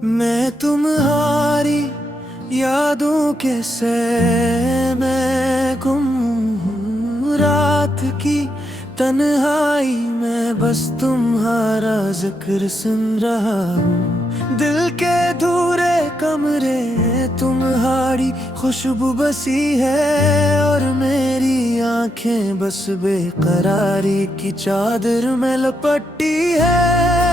मैं तुम्हारी यादों के सैर में गुम हूँ। रात की तन्हाई में बस तुम्हारा जिक्र सुन रहा हूँ। दिल के धूरे कमरे तुम्हारी खुशबू बसी है, और मेरी आंखें बस बेकरारी की चादर में लपटी है।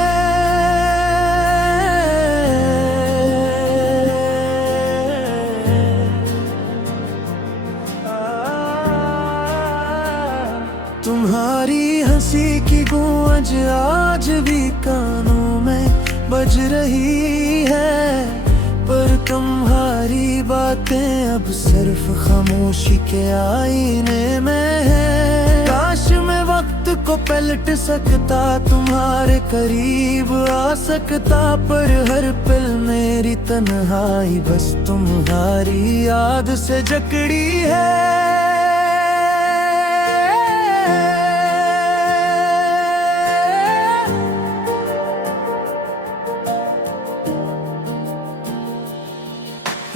तुम्हारी हंसी की गूंज आज भी कानों में बज रही है, पर तुम्हारी बातें अब सिर्फ खामोशी के आईने में है। काश मैं वक्त को पलट सकता, तुम्हारे करीब आ सकता, पर हर पल मेरी तन्हाई बस तुम्हारी याद से जकड़ी है।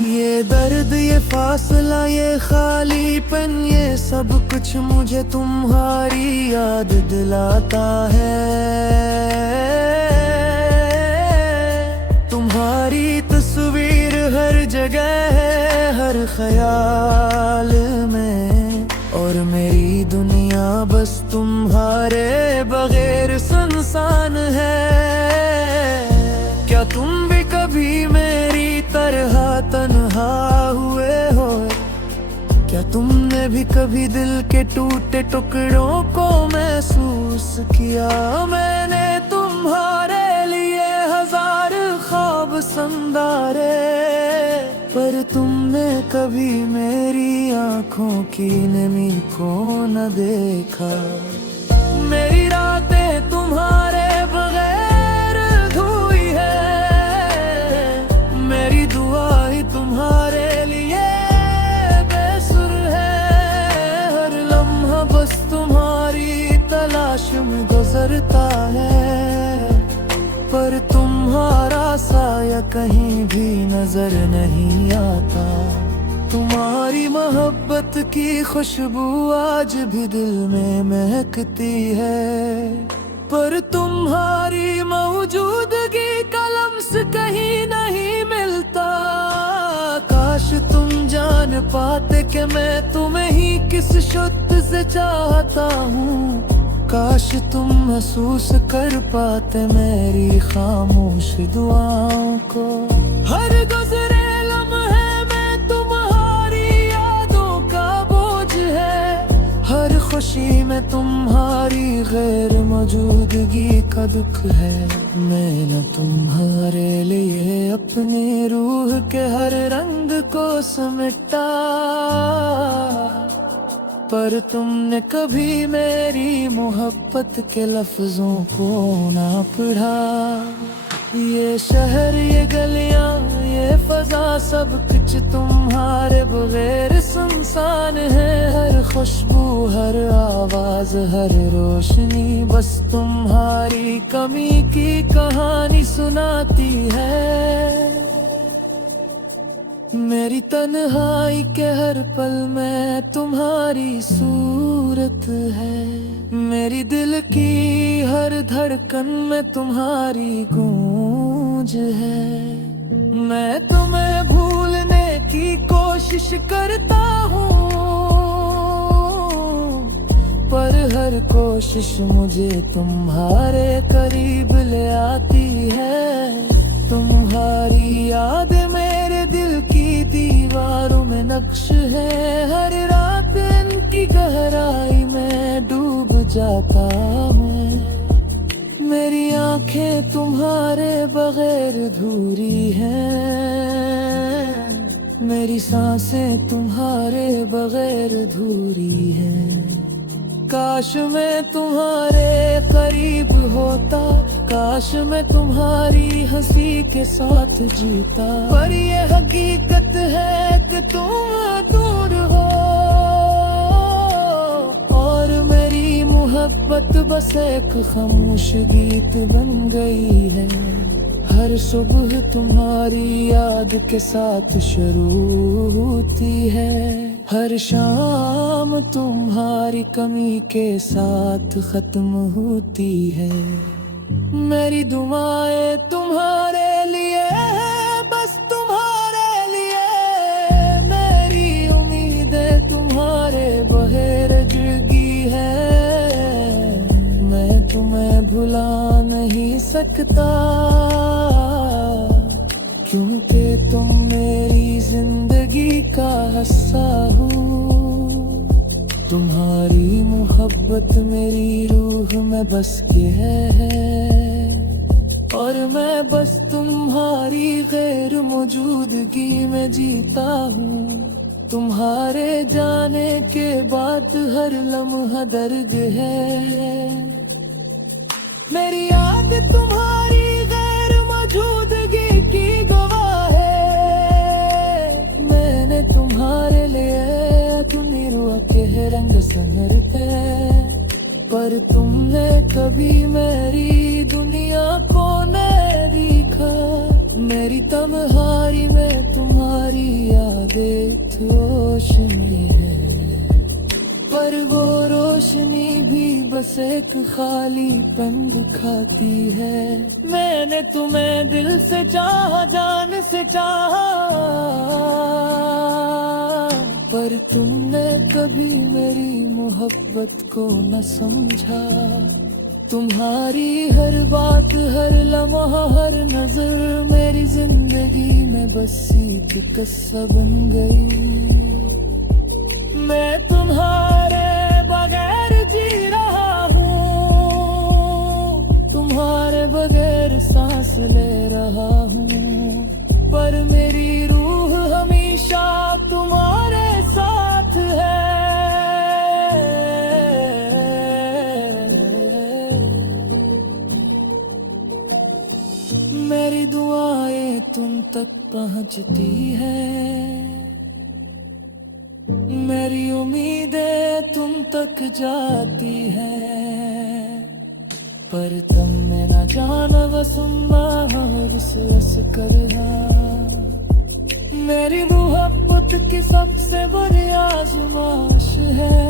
ये दर्द, ये फासला, ये खालीपन, ये सब कुछ मुझे तुम्हारी याद दिलाता है। तुम्हारी तस्वीर हर जगह है, हर ख्याल में, और मेरी दुनिया बस तुम्हारे बगैर सुनसान है। क्या तुम भी कभी मेरी तरह तन्हा हुए हो? क्या तुमने भी कभी दिल के टूटे टुकड़ों को महसूस किया? मैंने तुम्हारे लिए हजार ख्वाब संवारे, पर तुमने कभी मेरी आंखों की नमी को न देखा। मेरी रातें तुम्हारे बगैर अधूरी है, मेरी दुआएं तुम्हारे लिए बेसुर है। हर लम्हा बस तुम्हारी तलाश में गुजरता है, पर तुम्हारा साया कहीं भी नजर नहीं आता। तुम्हारी मोहब्बत की खुशबू आज भी दिल में महकती है, पर तुम्हारी मौजूदगी का लम्स कहीं नहीं मिलता। काश तुम जान पाते कि मैं तुम्हें ही किस शुद्ध से चाहता हूँ। काश तुम महसूस कर पाते मेरी खामोश दुआओं को। हर गुजरे लम्हे में तुम्हारी यादों का बोझ है, हर खुशी में तुम्हारी गैर मौजूदगी का दुख है। मैं न तुम्हारे लिए अपनी रूह के हर रंग को समेटा, पर तुमने कभी मेरी मोहब्बत के लफ्जों को ना पढ़ा। ये शहर, ये गलियां, ये फजा, सब कुछ तुम्हारे बगैर सुनसान है। हर खुशबू, हर आवाज, हर रोशनी बस तुम्हारी कमी की कहानी सुनाती है। मेरी तन्हाई के हर पल में तुम्हारी सूरत है, मेरी दिल की हर धड़कन में तुम्हारी गूंज है। मैं तुम्हें भूलने की कोशिश करता हूँ, पर हर कोशिश मुझे तुम्हारे करीब ले आती है। तुम्हारी याद मेरे दिल की दीवारों में नक्श है, हर रात इनकी गहराई में डूब जाता हूँ। मेरी आंखें तुम्हारे बगैर अधूरी हैं, मेरी सांसें तुम्हारे बगैर अधूरी हैं। काश मैं तुम्हारे करीब होता, काश मैं तुम्हारी हंसी के साथ जीता, पर ये हकीकत है कि तुम दूर हो, और मेरी मोहब्बत बस एक खामोश गीत बन गई है। हर सुबह तुम्हारी याद के साथ शुरू होती है, हर शाम तुम्हारी कमी के साथ खत्म होती है। मेरी दुआएं तुम्हारे लिए है, बस तुम्हारे लिए। मेरी उम्मीदें तुम्हारे बगैर जुगी है। मैं तुम्हें भुला नहीं सकता, क्योंकि तुम मेरी जिंदगी का हिस्सा हो। तुम्हारी मोहब्बत मेरी रूह में बस के है, और मैं बस तुम्हारी गैर मौजूदगी में जीता हूँ। तुम्हारे जाने के बाद हर लम्हा दर्द है। मेरी याद तुम्हारी गैर मौजूदगी की गवाह है। मैंने तुम्हारे लिए दुनिया के रंग संगरते, पर तुमने कभी मेरी दुनिया को नहीं देखा। मेरी तन्हाई में तुम्हारी यादें रोशनी है, पर वो रोशनी भी बस एक खाली पन दिखाती है। मैंने तुम्हें दिल से चाहा, जान से चाहा, पर तुमने कभी मेरी मोहब्बत को न समझा। तुम्हारी हर बात, हर लम्हा, हर नजर मेरी जिंदगी में बस एक किस्सा बन गई। मैं तुम्हारे बगैर जी रहा हूँ, तुम्हारे बगैर सांस ले रहा हूँ, पर मेरी रूह हमेशा तुम्हारे साथ है। मेरी दुआएं तुम तक पहुंचती है, मेरी उम्मीदें तुम तक जाती है, पर तुम में न जाना वसुम्मा और उस करना। मेरी मोहब्बत की सबसे बड़ी आजमाइश है,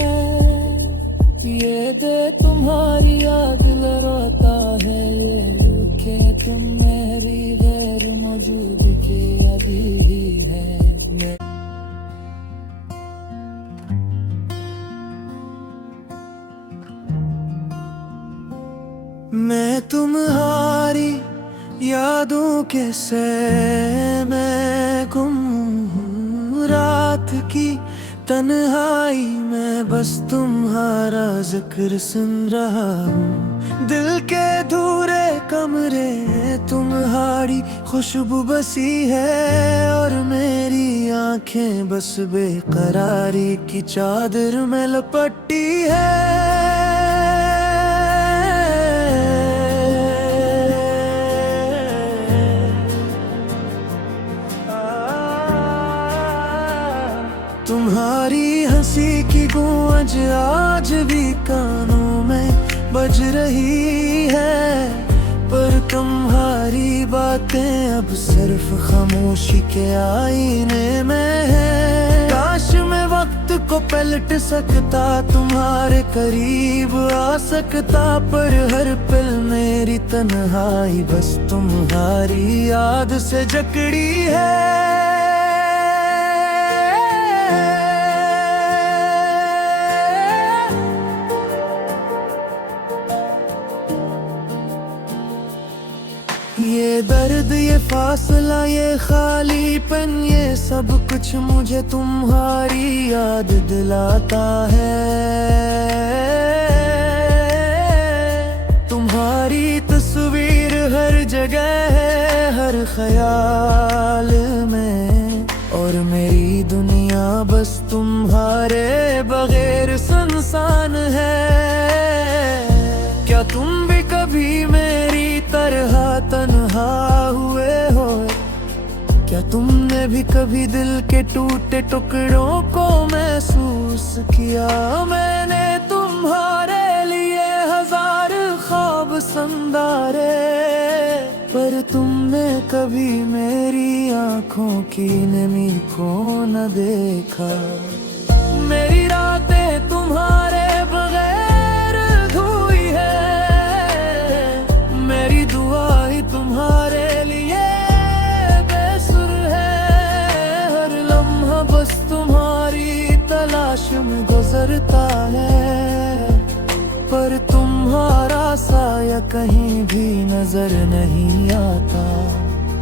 ये दे तुम्हारी याद रोता है, ये कि तुम मेरी गैर मौजूद के अभी भी है। मैं तुम्हारी यादों के सैर में गुम हूँ। रात की तन्हाई में बस तुम्हारा जिक्र सुन रहा हूँ। दिल के दूरे कमरे तुम्हारी खुशबू बसी है, और मेरी आंखें बस बेकरारी की चादर में लपटी है। तुम्हारी हंसी की गूंज आज भी कानों में बज रही है, पर तुम्हारी बातें अब सिर्फ खामोशी के आईने में है। काश मैं वक्त को पलट सकता, तुम्हारे करीब आ सकता, पर हर पल मेरी तन्हाई बस तुम्हारी याद से जकड़ी है। ये दर्द, ये फासला, ये खालीपन, ये सब कुछ मुझे तुम्हारी याद दिलाता है। तुम्हारी तस्वीर हर जगह है, हर ख्याल में, और मेरी दुनिया बस तुम्हारे बगैर सुनसान है। क्या तुम भी कभी मेरी तरह तन्हा हुए हो? क्या तुमने भी कभी दिल के टूटे टुकड़ों को महसूस किया? मैंने तुम्हारे लिए हजार ख्वाब संवारे, पर तुमने आँखों की नमी को न देखा। मेरी रातें तुम्हारे बगैर अधूरी है, मेरी दुआ ही तुम्हारे लिए बेसुर है। हर लम्हा बस तुम्हारी तलाश में गुजरता है, पर तुम्हारा साया कहीं भी नजर नहीं आता।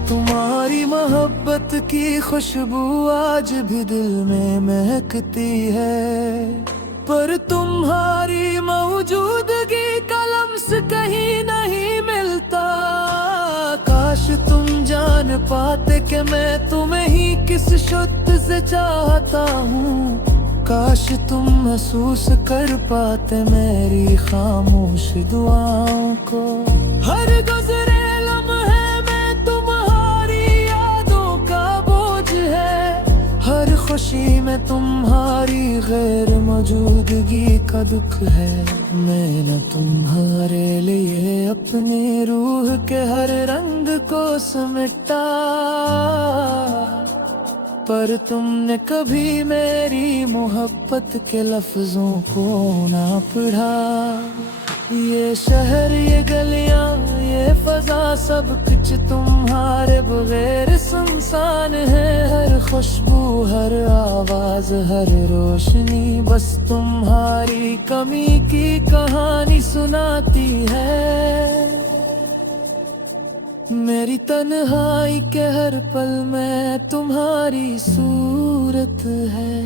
तुम्हारी मोहब्बत की खुशबू आज भी दिल में महकती है, पर तुम्हारी मौजूदगी का लम्स कहीं नहीं मिलता। काश तुम जान पाते कि मैं तुम्हें ही किस शुद्ध से चाहता हूँ। काश तुम महसूस कर पाते मेरी खामोश दुआओं को। हर गुजरे लम्हे में तुम्हारी यादों का बोझ है, हर खुशी में तुम्हारी गैर मौजूदगी का दुख है। मैं न तुम्हारे लिए अपनी रूह के हर रंग को समेटा, पर तुमने कभी मेरी मोहब्बत के लफ्जों को ना पढ़ा। ये शहर, ये गलियां, ये फजा सब कुछ तुम्हारे बगैर सुनसान है। हर खुशबू, हर आवाज, हर रोशनी बस तुम्हारी कमी की कहानी सुनाती है। मेरी तन्हाई के हर पल में तुम्हारी सूरत है,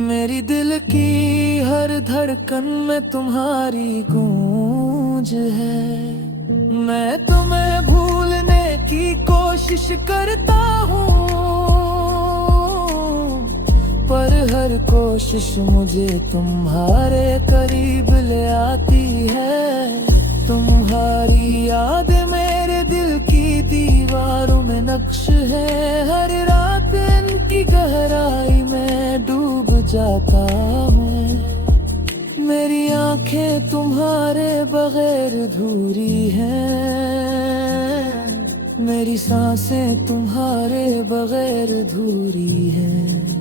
मेरी दिल की हर धड़कन में तुम्हारी गूंज है। मैं तुम्हें भूलने की कोशिश करता हूँ, पर हर कोशिश मुझे तुम्हारे करीब ले आती है। तुम्हारी याद मेरे दिल की दीवारों में नक्श है, हर रात इनकी गहराई में डूब जाता हूँ। मेरी आंखें तुम्हारे बगैर अधूरी हैं, मेरी सांसें तुम्हारे बगैर अधूरी हैं।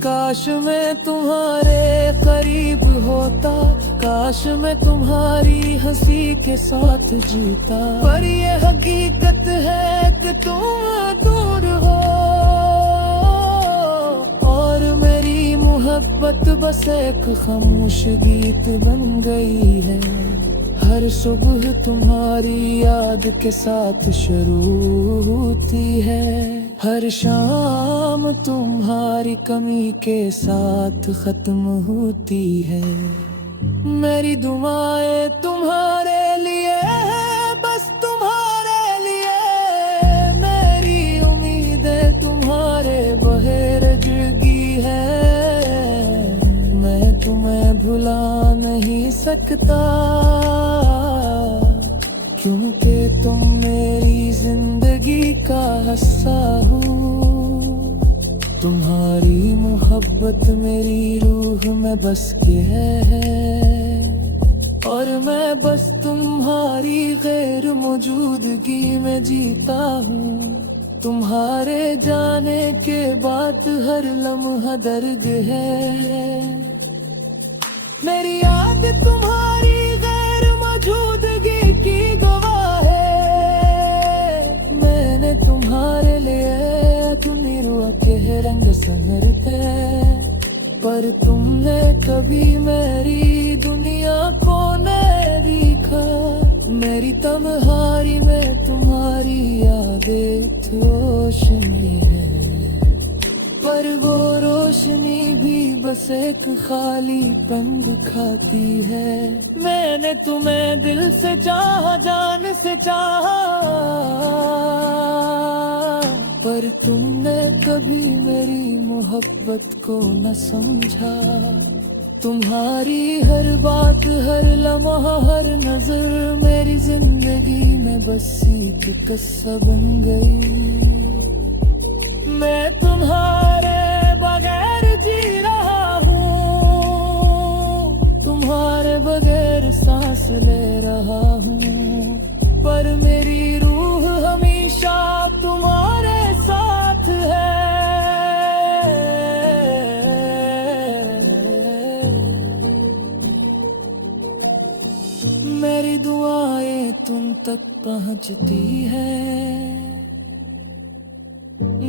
काश मैं तुम्हारे करीब होता, काश मैं तुम्हारी हंसी के साथ जीता, पर ये हकीकत है कि तुम दूर हो और मेरी मोहब्बत बस एक खामोश गीत बन गई है। हर सुबह तुम्हारी याद के साथ शुरू होती है, हर शाम तुम्हारी कमी के साथ खत्म होती है। मेरी दुआएं तुम्हारे लिए है, बस तुम्हारे लिए। मेरी उम्मीदें तुम्हारे बगैर जुड़ी है, मैं तुम्हें भुला नहीं सकता, क्योंकि तुम मेरी जिंदगी का हिस्सा हो। तुम्हारी मोहब्बत मेरी रूह में बस के है, और मैं बस तुम्हारी गैर मौजूदगी में जीता हूँ। तुम्हारे जाने के बाद हर लम्हा दर्द है, मेरी याद तुम्हारी गैर मौजूदगी की गवाह है। मैंने तुम्हारे लिए अपनी रूह के रंग संगरते, पर तुमने कभी मेरी दुनिया को नहीं देखा। मेरी तन्हाई में तुम्हारी यादें रोशनी है, पर वो रोशनी भी बस एक खाली पन दिखाती है। मैंने तुम्हें दिल से चाहा, जान से चाहा, पर तुमने कभी मेरी मोहब्बत को न समझा। तुम्हारी हर बात, हर लम्हा, हर नजर मेरी जिंदगी में बस एक किस्सा बन गई। मैं तुम्हारे बगैर जी रहा हूँ, तुम्हारे बगैर सांस ले रहा हूँ, पर मेरी रूह हमेशा तुम्हारे साथ है। मेरी दुआएं तुम तक पहुंचती है,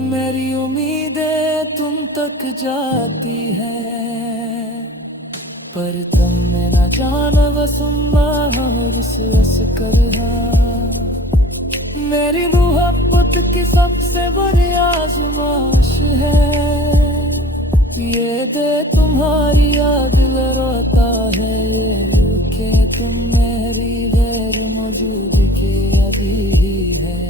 मेरी उम्मीदें तुम तक जाती है, पर तुम में न जाना वसुम्मा और उस कर मेरी मोहब्बत की सबसे बड़ी आजमाइश है। ये दे तुम्हारी याद रोता है, ये कि तुम मेरी गैर मौजूद के अभी ही है।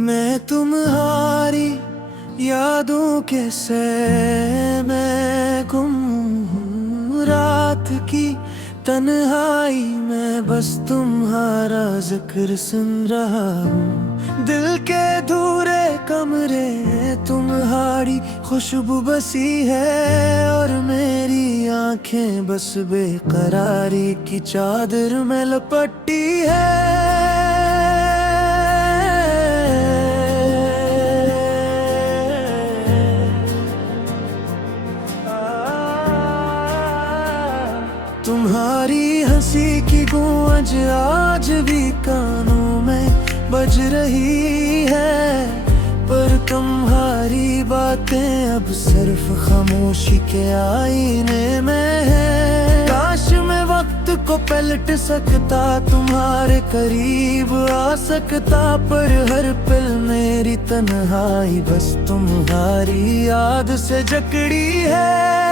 मैं तुम्हारी यादों के सैर में गुम हूँ, रात की तन्हाई में बस तुम्हारा जिक्र सुन रहा हूँ। दिल के दूरे कमरे तुम्हारी खुशबू बसी है, और मेरी आंखें बस बेकरारी की चादर में लपटी है। तुम्हारी हंसी की गूंज आज भी कानों में बज रही है, पर तुम्हारी बातें अब सिर्फ खामोशी के आईने में है। काश मैं वक्त को पलट सकता, तुम्हारे करीब आ सकता, पर हर पल मेरी तन्हाई बस तुम्हारी याद से जकड़ी है।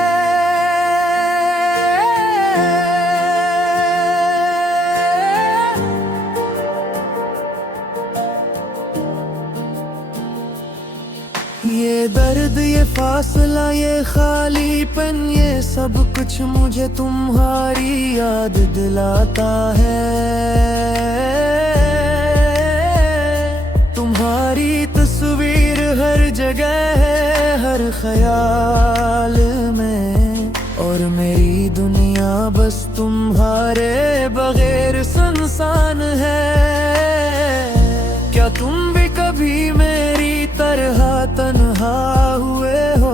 ये दर्द, ये फासला, ये खालीपन, ये सब कुछ मुझे तुम्हारी याद दिलाता है। तुम्हारी तस्वीर हर जगह है, हर ख्याल में, और मेरी दुनिया बस तुम्हारे बगैर सुनसान है। क्या तुम भी कभी मेरी तरह तन्हा हुए हो?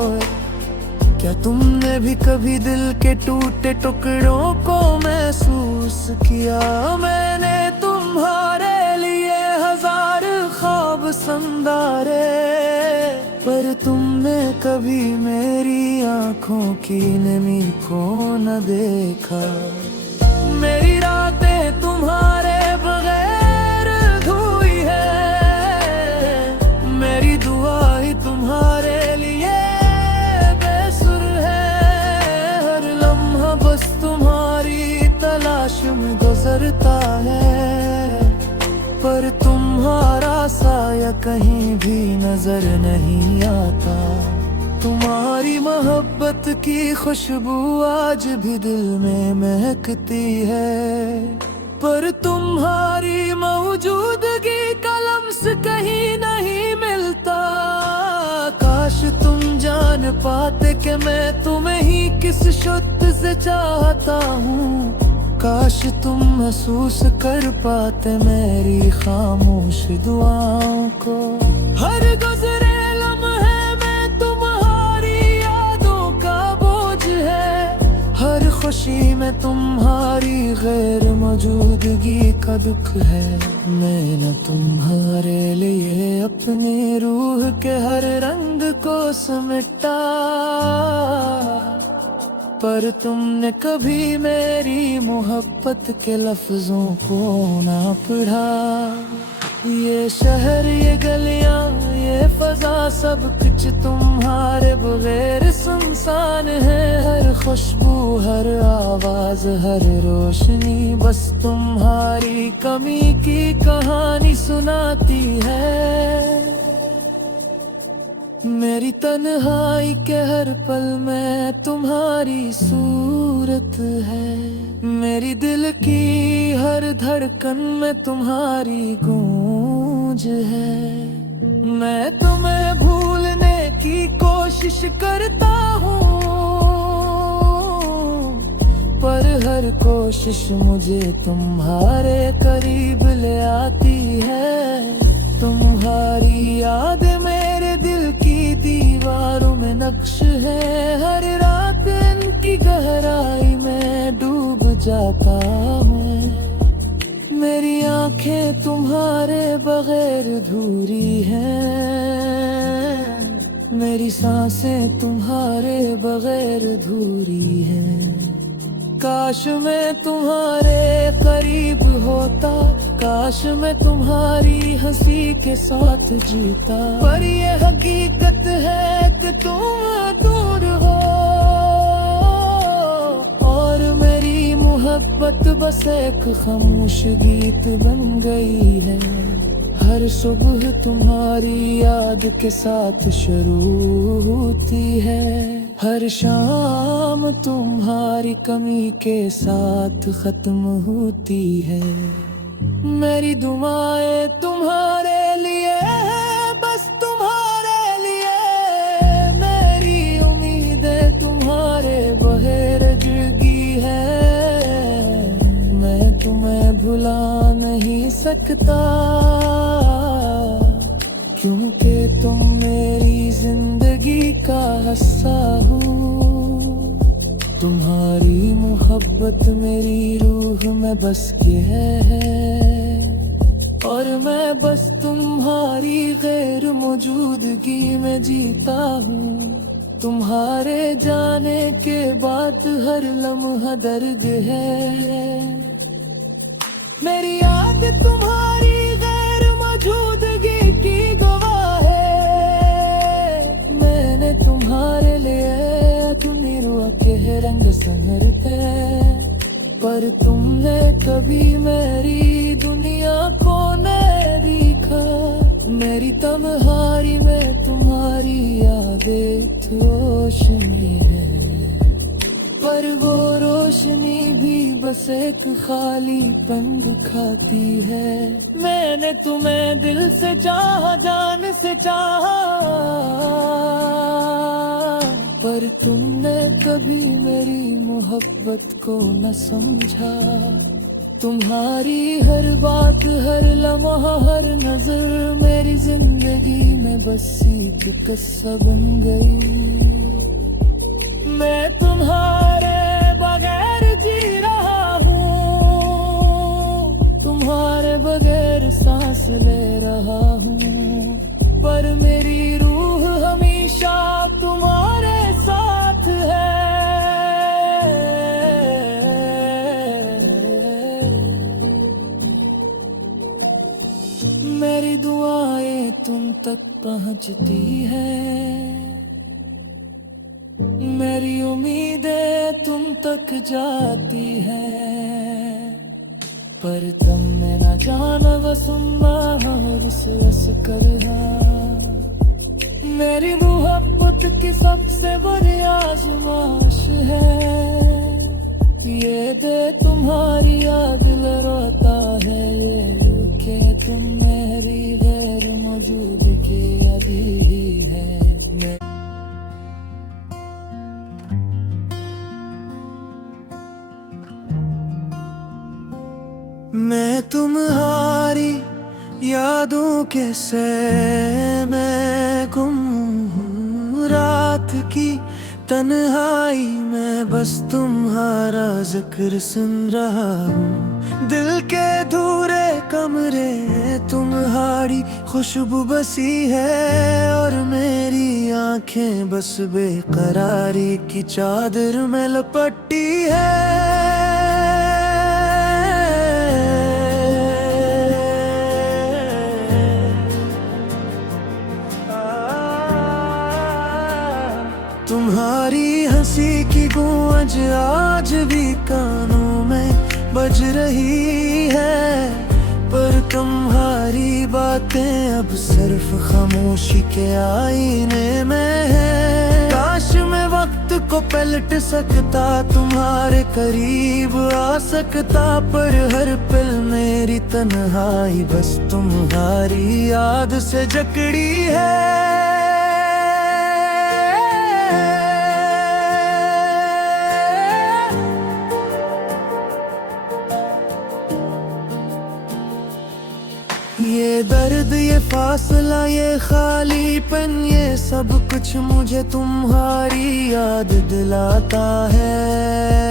क्या तुमने भी कभी दिल के टूटे टुकड़ों को महसूस किया? मैंने तुम्हारे लिए हजार ख्वाब संवारे, पर तुमने कभी मेरी आंखों की नमी को न देखा। मेरी रातें तुम्हारे बगैर धुई है, मेरी दुआएं तुम्हारे लिए बेसुर है। हर लम्हा बस तुम्हारी तलाश में गुजरता है, पर तुम्हारा साया कहीं भी नजर नहीं आता। तुम्हारी मोहब्बत की खुशबू आज भी दिल में महकती है, पर तुम्हारी मौजूदगी का लम्स कहीं नहीं मिलता। काश तुम जान पाते कि मैं तुम्हें ही किस शुद्ध से चाहता हूँ। काश तुम महसूस कर पाते मेरी खामोश दुआओं को। हर गुजरे लम्हे में तुम्हारी यादों का बोझ है, हर खुशी में तुम्हारी गैर मौजूदगी का दुख है। मैं न तुम्हारे लिए अपनी रूह के हर रंग को समेटा, पर तुमने कभी मेरी मोहब्बत के लफ्जों को ना पढ़ा। ये शहर, ये गलियां, ये फजा, सब कुछ तुम्हारे बगैर सुनसान है। हर खुशबू, हर आवाज, हर रोशनी बस तुम्हारी कमी की कहानी सुनाती है। मेरी तन्हाई के हर पल में तुम्हारी सूरत है, मेरी दिल की हर धड़कन में तुम्हारी गूंज है। मैं तुम्हें भूलने की कोशिश करता हूँ, पर हर कोशिश मुझे तुम्हारे करीब ले आती है। तुम्हारी याद मेरे दिल की जाता हूँ। मेरी आंखें तुम्हारे बगैर अधूरी हैं, मेरी सांसें तुम्हारे बगैर अधूरी हैं। काश मैं तुम्हारे करीब होता, काश मैं तुम्हारी हंसी के साथ जीता, पर ये हकीकत है कि तुम दूर हो और मेरी मोहब्बत बस एक खामोश गीत बन गई है। हर सुबह तुम्हारी याद के साथ शुरू होती है, हर शाम तुम्हारी कमी के साथ खत्म होती है। मेरी दुआएं तुम्हारे लिए है, बस तुम्हारे लिए। मेरी उम्मीदें तुम्हारे बगैर जुड़ी है। मैं तुम्हें भुला नहीं सकता, क्योंकि तुम मेरी जिंदगी का हिस्सा हो। तुम्हारी मोहब्बत मेरी रूह में बस के है, और मैं बस तुम्हारी गैर मौजूदगी में जीता हूँ। तुम्हारे जाने के बाद हर लम्हा दर्द है। मेरी याद तुम्हारी गैर मौजूदगी की गवाह है। मैंने तुम्हारे लिए दुनिया के रंग संगरते, पर तुमने कभी मेरी दुनिया को नहीं देखा। मेरी तन्हाई में तुम्हारी यादें रोशनी है, पर वो रोशनी भी बस एक खालीपन दिखाती है। मैंने तुम्हें दिल से चाहा, जान से चाहा, पर तुमने कभी मेरी मोहब्बत को न समझा। तुम्हारी हर बात, हर लम्हा, हर नजर मेरी जिंदगी में बस एक किस्सा बन गई। मैं तुम्हारे बगैर जी रहा हूँ, तुम्हारे बगैर सांस ले रहा हूँ, पर मेरी रूह हमेशा तुम्हारे साथ है। मेरी दुआएं तुम तक पहुँचती है, मेरी उम्मीदें तुम तक जाती हैं, पर तुम में न जाना वसुम्मा और उस कर। मेरी मोहब्बत की सबसे बड़ी आजमाइश है, ये दे तुम्हारी याद रोता है, ये कि तुम मेरी गैर मौजूदगी अधीन है। मैं तुम्हारी यादों के सैर में गुम हूँ, रात की तन्हाई में बस तुम्हारा जिक्र सुन रहा हूँ। दिल के धूरे कमरे तुम्हारी खुशबू बसी है, और मेरी आंखें बस बेकरारी की चादर में लपटी है। तुम्हारी हंसी की गूंज आज भी कानों में बज रही है, पर तुम्हारी बातें अब सिर्फ खामोशी के आईने में है। काश मैं वक्त को पलट सकता, तुम्हारे करीब आ सकता, पर हर पल मेरी तन्हाई बस तुम्हारी याद से जकड़ी है। ये दर्द, ये फासला, ये खालीपन, ये सब कुछ मुझे तुम्हारी याद दिलाता है।